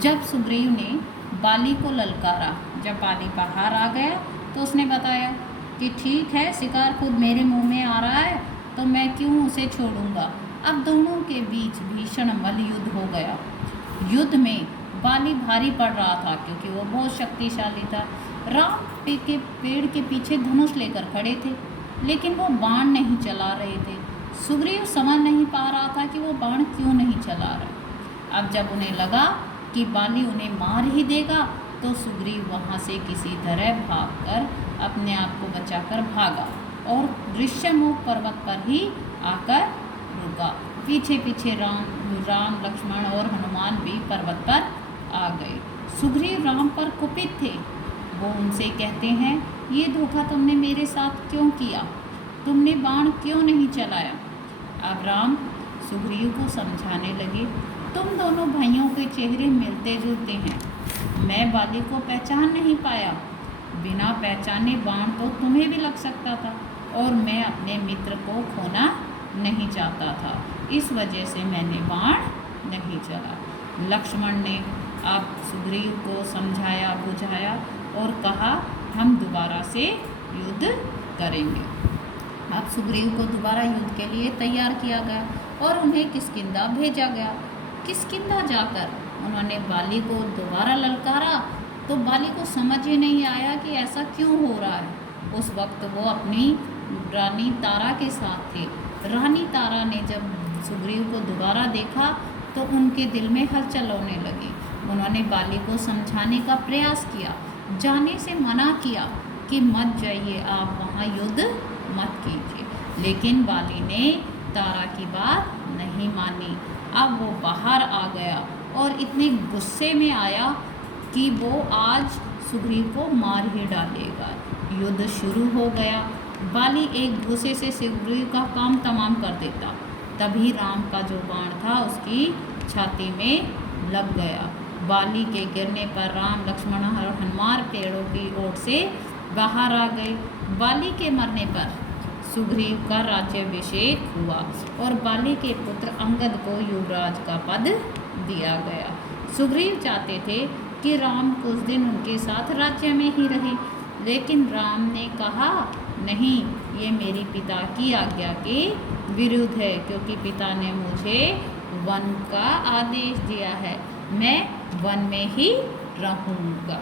जब सुग्रीव ने बाली को ललकारा, जब बाली बाहर आ गया तो उसने बताया कि ठीक है, शिकार खुद मेरे मुंह में आ रहा है तो मैं क्यों उसे छोड़ूंगा। अब दोनों के बीच भीषण मल्ल युद्ध हो गया। युद्ध में बाली भारी पड़ रहा था क्योंकि वो बहुत शक्तिशाली था। राम पेड़ के पीछे धनुष लेकर खड़े थे, लेकिन वो बाण नहीं चला रहे थे। सुग्रीव समझ नहीं पा रहा था कि वो बाण क्यों नहीं चला रहा। अब जब उन्हें लगा कि बाली उन्हें मार ही देगा तो सुग्रीव वहाँ से किसी तरह भागकर अपने आप को बचाकर भागा और ऋष्यमुख पर्वत पर ही आकर रुका। पीछे पीछे राम लक्ष्मण और हनुमान भी पर्वत पर आ गए। सुग्रीव राम पर कुपित थे। वो उनसे कहते हैं, ये धोखा तुमने मेरे साथ क्यों किया? तुमने बाण क्यों नहीं चलाया? अब राम सुग्रीव को समझाने लगे, तुम दोनों भाइयों के चेहरे मिलते जुलते हैं। मैं बाली को पहचान नहीं पाया। बिना पहचाने बाण तो तुम्हें भी लग सकता था और मैं अपने मित्र को खोना नहीं चाहता था, इस वजह से मैंने बाण नहीं चला। लक्ष्मण ने अब सुग्रीव को समझाया बुझाया और कहा, हम दोबारा से युद्ध करेंगे। अब सुग्रीव को दोबारा युद्ध के लिए तैयार किया गया और उन्हें किष्किंधा भेजा गया। किष्किंधा जाकर उन्होंने बाली को दोबारा ललकारा तो बाली को समझ ही नहीं आया कि ऐसा क्यों हो रहा है। उस वक्त वो अपनी रानी तारा के साथ थे। रानी तारा ने जब सुग्रीव को दोबारा देखा तो उनके दिल में हलचल होने लगी। उन्होंने बाली को समझाने का प्रयास किया, जाने से मना किया कि मत जाइए, आप वहाँ युद्ध मत कीजिए, लेकिन बाली ने तारा की बात नहीं मानी। अब वो बाहर आ गया और इतने गुस्से में आया कि वो आज सुग्रीव को मार ही डालेगा। युद्ध शुरू हो गया। बाली एक घूसे से सुग्रीव का काम तमाम कर देता। तभी राम का जो बाण था उसकी छाती में लग गया। बाली के गिरने पर राम लक्ष्मण और हनुमान पेड़ों की ओर से बाहर आ गए। बाली के मरने पर सुग्रीव का राज्याभिषेक हुआ और बाली के पुत्र अंगद को युवराज का पद दिया गया। सुग्रीव चाहते थे कि राम कुछ दिन उनके साथ राज्य में ही रहे, लेकिन राम ने कहा, नहीं, ये मेरी पिता की आज्ञा के विरुद्ध है, क्योंकि पिता ने मुझे वन का आदेश दिया है, मैं वन में ही रहूँगा।